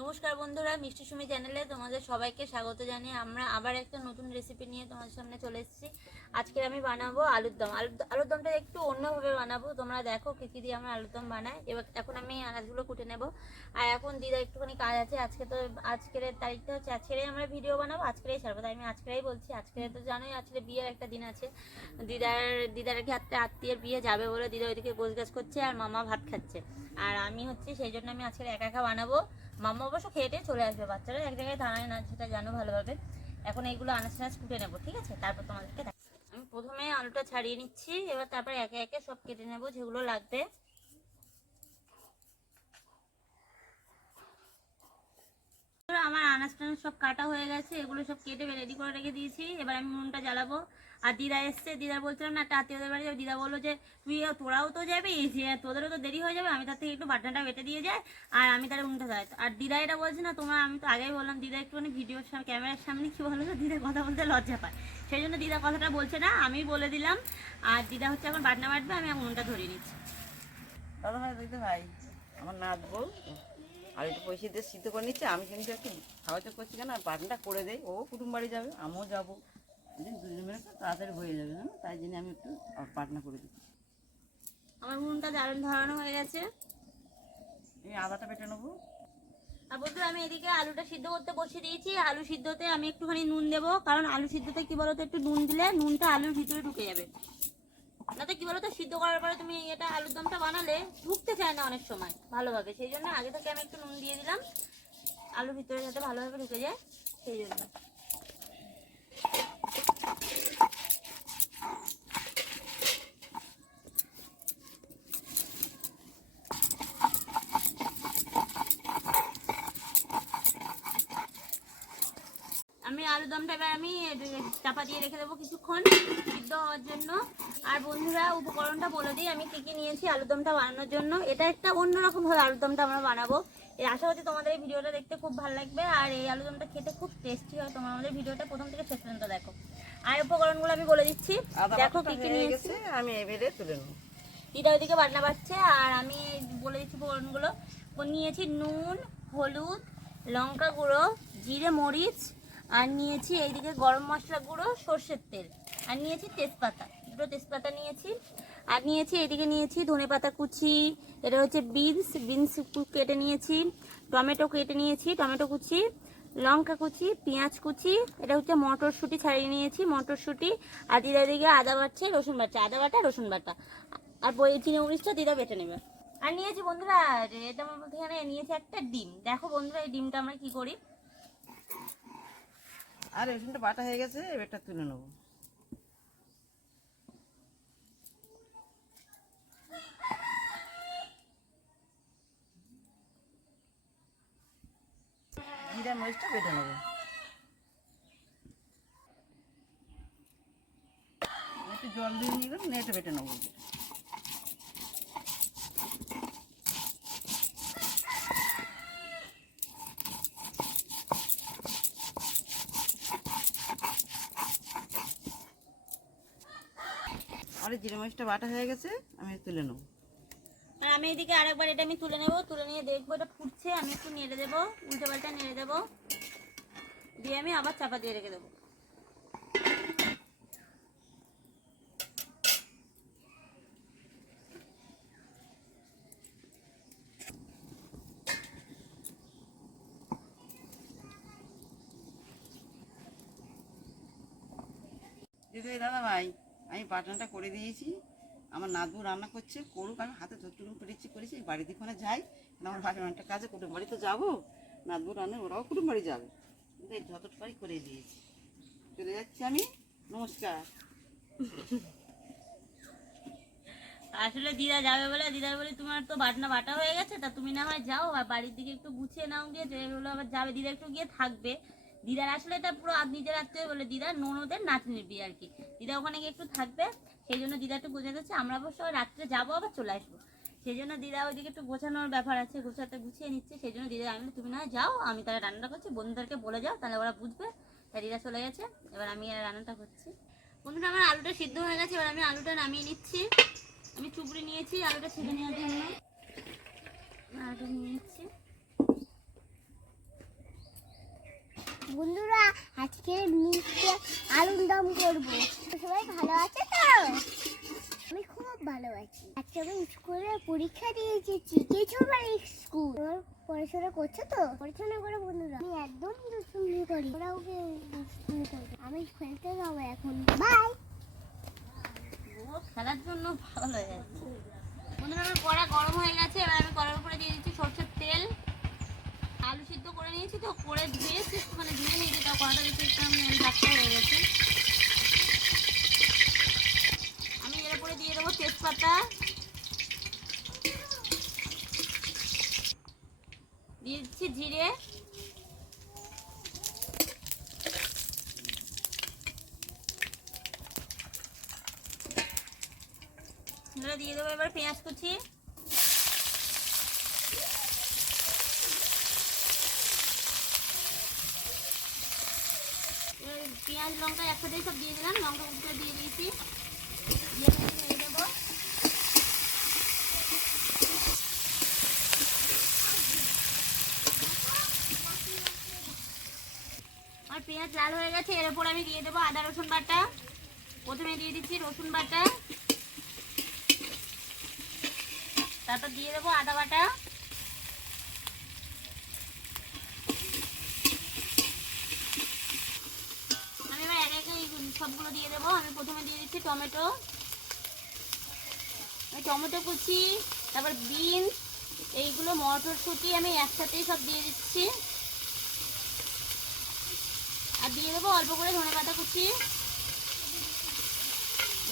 নমস্কার বন্ধুরা, মিষ্টি সুমি চ্যানেলে তোমাদের সবাইকে স্বাগত জানিয়ে আমরা আবার একটা নতুন রেসিপি নিয়ে তোমাদের সামনে চলে এসেছি। আজকে আমি বানাবো আলুর দম। আলুর দমটা একটু অন্যভাবে বানাবো, তোমরা দেখো কী কী দিয়ে আমরা আলুর দম বানাই। এবার এখন আমি আনাজগুলো কুটে নেব। আর এখন দিদা একটুখানি কাজ আছে, আজকের তারিখটা হচ্ছে আজকেরই আমরা ভিডিও বানাবো, আজকেরই ছাড়বো, তাই আমি আজকেরই বলছি। আজকে তো জানোই আজকে বিয়ের একটা দিন আছে, দিদার ক্ষেত্রে আত্মীয়ের বিয়ে যাবে বলে দিদা ওইদিকে গোছগাছ করছে আর মামা ভাত খাচ্ছে। আর আমি হচ্ছে সেই জন্য আমি আজকে একা একা বানাবো। মামা অবশ্য খেয়ে চলে আসবে, বাচ্চারা এক জায়গায় দাঁড়ায় না, সেটা জানো ভালোভাবে। এখন এইগুলো আনাজ কুটে নেবো, ঠিক আছে? তারপর তোমাদেরকে আমি প্রথমে আলুটা ছাড়িয়ে নিচ্ছি, এবার তারপর একে একে সব কেটে নেবো যেগুলো লাগবে। আমার আনাজ টানাজ সব কাটা হয়ে গেছে, এগুলো সব কেটে রেডি করে রেখে দিয়েছি। এবার আমি উনুনটা জ্বালাবো। আর দিদা এসছে, দিদা বলছিলাম না একটা আত্মীয়দের বাড়ি যাবে, দিদা বললো যে তোরাও তো যাবি, যে তোদেরও তো দেরি হয়ে যাবে, আমি তার থেকে একটু বাটনাটা বেটে দিয়ে যাই আর আমি তার উনুনটা জ্বালাই। আর দিদা এটা বলছে না আমি তো আগেই বললাম দিদা একটুখানি ভিডিওর সামনে ক্যামেরার সামনে কি বলো তো, দিদা কথা বলতে লজ্জা পায়, সেই জন্য দিদা কথাটা বলছে না, আমি বলে দিলাম। আর দিদা হচ্ছে এখন বাটনা বাটবে, আমি উনুনটা ধরিয়ে নিচ্ছি। দাদা ভাই দিদি ভাই, আমার নাচবো আর একটু পয়সা দিয়ে সিদ্ধ করে নিচ্ছে। আমি কিন্তু একটু সাহায্য করছি কেন, বাটনটা করে দেয়, ও কুটুম বাড়ি যাবে, আমিও যাবো, দুজন মিলে তাড়াতাড়ি হয়ে যাবে না, তাই জন্য আমি একটু বাটনা করে দিচ্ছি। আমার উনুনটা দারুণ ধরানো হয়ে গেছে, আমি আদাটা বেটে নেবো। আর বন্ধুরা আমি এদিকে আলুটা সিদ্ধ করতে বসিয়ে দিয়েছি। আলু সিদ্ধতে আমি একটুখানি নুন দেবো, কারণ আলু সিদ্ধতে কি বলতো, একটু নুন দিলে নুনটা আলুর ভিতরে ঢুকে যাবে। নাতে কি বলতো, সিদ্ধ করার পরে তুমি এটা আলুর দমটা বানালে ঢুকতে চায় না অনেক সময় ভালোভাবে, সেই জন্য আগে থেকে আমি একটু নুন দিয়ে দিলাম, আলুর ভিতরে যাতে ভালোভাবে ঢুকে যায় সেই জন্য। আমি আলুদমটা এবার আমি চাপা দিয়ে রেখে দেবো কিছুক্ষণ সিদ্ধ হওয়ার জন্য। আর বন্ধুরা উপকরণটা বলে দিই আমি কী কী নিয়েছি আলুদমটা বানানোর জন্য। এটা একটা অন্যরকম ভাবে আলুদমটা আমরা বানাবো, এই আশা করছি তোমাদের এই ভিডিওটা দেখতে খুব ভালো লাগবে। আর এই আলুদমটা খেতে খুব টেস্টি হয়, তোমরা আমাদের ভিডিওটা প্রথম থেকে শেষ পর্যন্ত দেখো। আর উপকরণগুলো আমি বলে দিচ্ছি, দেখো কী কী নিয়েছি। আমি এবারে তুলে নেবো। দিদা ওইদিকে বাটনা বাটছে আর আমি বলে দিচ্ছি উপকরণগুলো। নিয়েছি নুন, হলুদ, লঙ্কা গুঁড়ো, জিরে মরিচ, আর নিয়েছি এইদিকে গরম মশলা গুঁড়ো, সর্ষের তেল, আর নিয়েছি তেজপাতা, দুটো তেজপাতা নিয়েছি। আর নিয়েছি এইদিকে নিয়েছি ধনেপাতা কুচি, এটা হচ্ছে বিনস কেটে নিয়েছি, টমেটো কেটে নিয়েছি, টমেটো কুচি, লঙ্কা কুচি, পেঁয়াজ কুচি, এটা হচ্ছে মটরশুঁটি ছাড়িয়ে নিয়েছি, মটরশুঁটি। আর দিদা এদিকে আদা বাটছে, রসুন বাটছে, আদা বাটা রসুন বাটা। আর চিনি মরিচটা দিদা বেটে নেবে। আর নিয়েছি বন্ধুরা এটা মধ্যে এখানে নিয়েছি একটা ডিম। দেখো বন্ধুরা এই ডিমটা আমরা কি করি। আর রসুনটা বাটা হয়ে গেছে, এবারটা তুলে নেবো। জিরা মরিচটা বেটে নেবো, একটু জল দিয়ে নিলাম, নেটে বেটে নেবো। আর জিরা মরিচটা বাটা হয়ে গেছে, আমি তুলে নেবো। আর আমি এদিকে আরেকবার এটা আমি তুলে নেবো, তুলে নিয়ে দেখবো এটা ফুটছে, আমি একটু নেড়ে দেবো, উল্টে পাল্টা নেড়ে দেবো, দিয়ে আমি আবার চাপা দিয়ে রেখে দেবো। দিদি দাদা ভাই, আমি বাটনাটা করে দিয়েছি, আমার নাতবু রান্না করছে, করুক, আমি হাতে যতটুকু করেছি বাড়িতে ওখানে যাই, আমার ভাই অনেকটা কাজে কুটুম বাড়ি তো যাবো, নাতবু রান্না ওরাও কুটুম বাড়ি যাবে, কিন্তু এই যতটুকুই করে দিয়েছি, চলে যাচ্ছি আমি, নমস্কার। আসলে দিদা যাবে বলে, দিদা বলে তোমার তো বাটনা বাটা হয়ে গেছে, তা তুমি না হয় যাও আর বাড়ির দিকে একটু গুছিয়ে নাও গিয়ে, যেগুলো আবার যাবে দিদা একটু গিয়ে থাকবে। দিদার আসলে এটা পুরো নিজের আত্মীয় বলে, দিদার ননদের নাতনির বিয়ে আর কি, দিদা ওখানে গিয়ে একটু থাকবে, সেই জন্য দিদা একটু গোছাতে যাচ্ছে। আমরা অবশ্য রাত্রে যাবো আবার চলে আসবো, সেই জন্য দিদা ওইদিকে একটু গোছানোর ব্যাপার আছে, গুছিয়ে নিচ্ছে, সেই জন্য দিদা আমি তুমি না যাও, আমি তাহলে রান্নাটা করছি, বন্ধুদেরকে বলে যাও, তাহলে ওরা বুঝবে। তাই দিদা চলে গেছে, এবার আমি রান্নাটা করছি। বন্ধুরা আমার আলুটা সিদ্ধ হয়ে গেছে, এবার আমি আলুটা নামিয়ে নিচ্ছি। আমি চুবড়ি নিয়েছি আলুটা ছেড়ে নেওয়ার জন্য, আলুটা নিয়ে নিচ্ছি। বন্ধুরা আজকে মিষ্টি আলুর দম করবো। সবাই ভালো আছে তো? আমি খুব ভালো আছি। আজকে আমি স্কুলে পরীক্ষা দিয়েছি, কিছু স্কুল। পড়াশোনা করছো তো? পড়াশোনা করো বন্ধুরা। আমি একদম দুষ্টুমি করি, ওরাও দুষ্টুমি করবে। আমি খেলতে যাবো এখন, বাই। ও খেলার জন্য ভালো হয়ে যাচ্ছে। বন্ধুরা আমার কড়া গরম হয়ে গেছে, এবার আমি কড়ার উপরে দিয়ে দিচ্ছি সরষের তেল। আলু সিদ্ধ করে নিয়েছি তো, করে ধুয়ে মানে ধুয়ে নিয়েছি, তাও কড়াটা দেখে রাখতে হয়ে গেছে। আমি এর উপরে দিয়ে দেবো তেজপাতা, দিয়ে দিচ্ছি জিরে, দিয়ে দেবো এবার পেঁয়াজ কুচি, পেঁয়াজ লঙ্কা একসাথে সব দিয়ে দিলাম, লঙ্কা কুচিটা দিয়ে দিয়েছি, দিয়ে নেড়ে দেবো। আর পেঁয়াজ লাল হয়ে গেছে, এর উপর আমি দিয়ে দেবো আদা রসুন বাটা। প্রথমে দিয়ে দিচ্ছি রসুন বাটা, তারপর দিয়ে দেবো আদা বাটা, আমি এবার এক একে সবগুলো দিয়ে দেবো। আমি প্রথমে দিয়ে দিচ্ছি টমেটো, টমেটো কুচি, তারপর বিনস, এইগুলো মটরশুঁটি আমি একসাথেই সব দিয়ে দিচ্ছি। আর দিয়ে দেবো অল্প করে ধনেপাতা কুচি,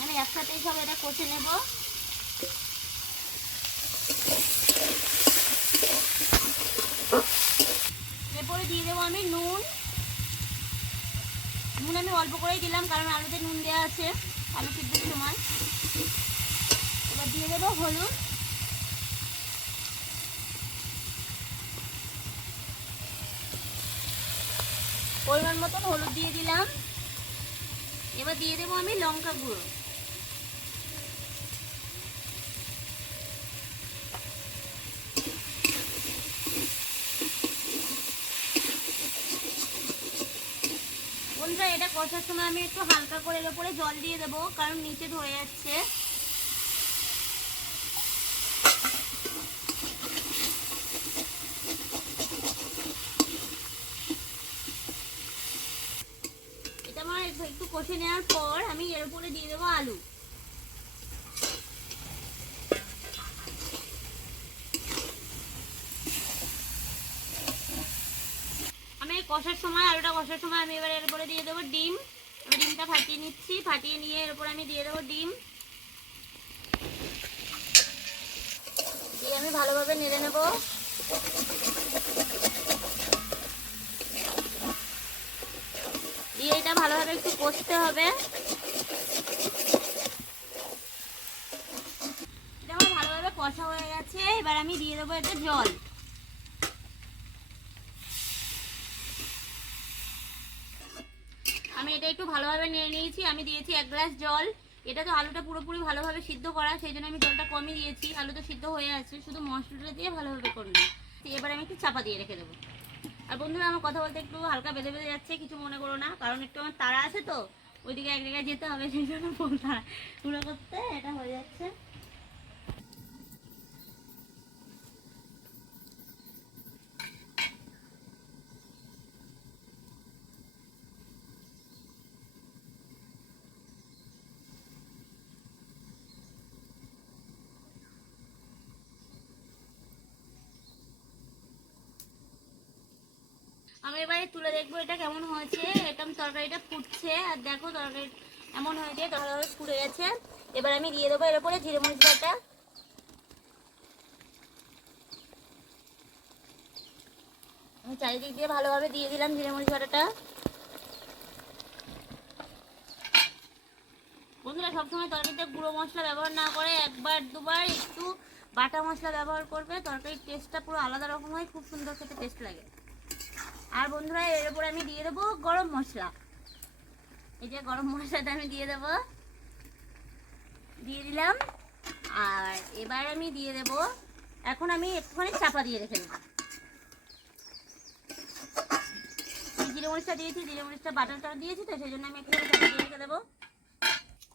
আমি একসাথেই সব এটা কষে নেব। এরপরে দিয়ে দেবো আমি নুন আমি অল্প করেই দিলাম, কারণ আলুতে নুন দেওয়া আছে আলু সিদ্ধের সময়। এবার দিয়ে দেবো হলুদ, পরিমাণ মতন হলুদ দিয়ে দিলাম। এবার দিয়ে দেবো আমি লঙ্কা গুঁড়ো, বন্ধুরা এটা কষার সময় আমি একটু হালকা করে এর উপরে জল দিয়ে দেবো, কারণ নিচে ধরে যাচ্ছে। এটা আমার একটু কষে নেওয়ার পর আমি এর উপরে দিয়ে দেবো আলু। আমি কষার সময় আলুটা কষার সময় আমি এবার এর উপরে দিয়ে দেবো ডিম। আমি ডিমটা ফাটিয়ে নিচ্ছি, ফাটিয়ে নিয়ে এর উপরে আমি দিয়ে দেবো ডিম, দিয়ে আমি ভালোভাবে নেড়ে নেব। দিয়ে এটা ভালোভাবে একটু কষতে হবে। এটা আমার ভালোভাবে কষা হয়ে গেছে, এবার আমি দিয়ে দেবো এতে জল। আমি এটা একটু ভালোভাবে নেড়ে নিয়েছি, আমি দিয়েছি 1 গ্লাস জল। এটা তো আলুটা পুরোপুরি ভালোভাবে সিদ্ধ করা, সেই জন্য আমি জলটা কমই দিয়েছি। আলু তো সিদ্ধ হয়ে আছে, শুধু মশলাটা দিয়ে ভালোভাবে করে নিই। এবার আমি একটু চাপা দিয়ে রেখে দেবো। আর বন্ধুরা আমার কথা বলতে একটু হালকা বেঁধে বেঁধে যাচ্ছে, কিছু মনে করো না, কারণ একটু আমার তাড়া আছে তো, ওইদিকে এক জায়গায় যেতে হবে, সেই জন্য পুরো করতে এটা হয়ে যাচ্ছে। আমি এবারে তুলে দেখবো এটা কেমন হয়েছে। এটা তরকারিটা ফুটছে, আর দেখো তরকারি এমন হয়েছে, ভালোভাবে ফুটে গেছে। এবার আমি দিয়ে দেবো এর উপরে জিরে মরিচ বাটা। আমি চারিদিক দিয়ে ভালোভাবে দিয়ে দিলাম জিরে মরিচ বাটাটা। বন্ধুরা সবসময় তরকারিতে গুঁড়ো মশলা ব্যবহার না করে একবার দুবার একটু বাটা মশলা ব্যবহার করবে, তরকারির টেস্টটা পুরো আলাদা রকম হয়, খুব সুন্দর খেতে টেস্ট লাগে। আর বন্ধুরা এর উপরে আমি দিয়ে দেবো গরম মশলা। এই যে গরম মশলাটা আমি দিয়ে দেবো, দিয়ে দিলাম। আর এবার আমি দিয়ে দেব, এখন আমি একটুখানি চাপা দিয়ে রেখে দেবো। জিরে জিরে মরিচটা দিয়েছি, জিরে মরিচটা বাটাটা দিয়েছি তো সেই জন্য আমি একটু দিয়ে রেখে দেবো।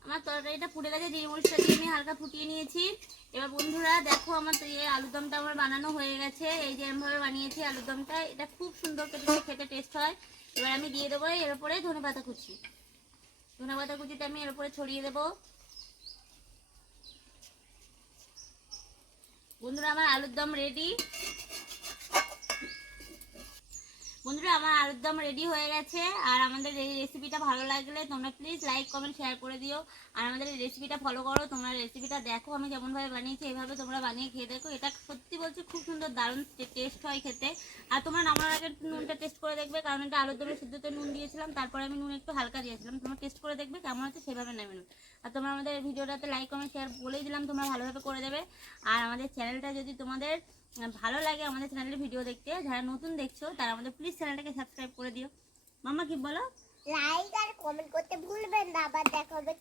আমার তরকারিটা ফুটে গেছে, জিরে মরিচটা দিয়ে আমি হালকা ফুটিয়ে নিয়েছি। এবার বন্ধুরা দেখো আমার আলুর দমটা আমার বানানো হয়ে গেছে। এই যে এরমভাবে বানিয়েছি আলুর দমটা, এটা খুব সুন্দর খেতে টেস্ট হয়। এবার আমি দিয়ে দেবো এর উপরে ধনেপাতা কুচি। ধনেপাতা কুচিটা আমি এর উপরে ছড়িয়ে দেবো। বন্ধুরা আমার আলুর দম রেডি। বন্ধুরা আমার আলুর দম রেডি হয়ে গেছে। আর আমাদের এই রেসিপিটা ভালো লাগলে তোমরা প্লিজ লাইক কমেন্ট শেয়ার করে দিও। আর আমাদের এই রেসিপিটা ফলো করো। তোমরা রেসিপিটা দেখো আমি যেমনভাবে বানিয়েছি এইভাবে তোমরা বানিয়ে খেয়ে দেখো। এটা সত্যি বলছি খুব সুন্দর দারুণ টেস্ট হয় খেতে। আর তোমরা নামার আগে নুনটা টেস্ট করে দেখবে, কারণ এটা আলুর দমের সিদ্ধতে নুন দিয়েছিলাম, তারপরে আমি নুন একটু হালকা দিয়েছিলাম। তোমরা টেস্ট করে দেখবে কেমন আছে, সেভাবে নেবে নুন। আর তোমরা আমাদের ভিডিওটাতে লাইক কমেন্ট শেয়ার বলেই দিলাম, তোমরা ভালোভাবে করে দেবে। আর আমাদের চ্যানেলটা যদি তোমাদের ভালো লাগে, আমাদের চ্যানেলের ভিডিও দেখতে, যারা নতুন দেখছো তারা আমাদের প্লিজ চ্যানেলটাকে সাবস্ক্রাইব করে দিও। মাম্মা কি বলো? লাইক আর কমেন্ট করতে ভুলবেন না। আবার দেখা হবে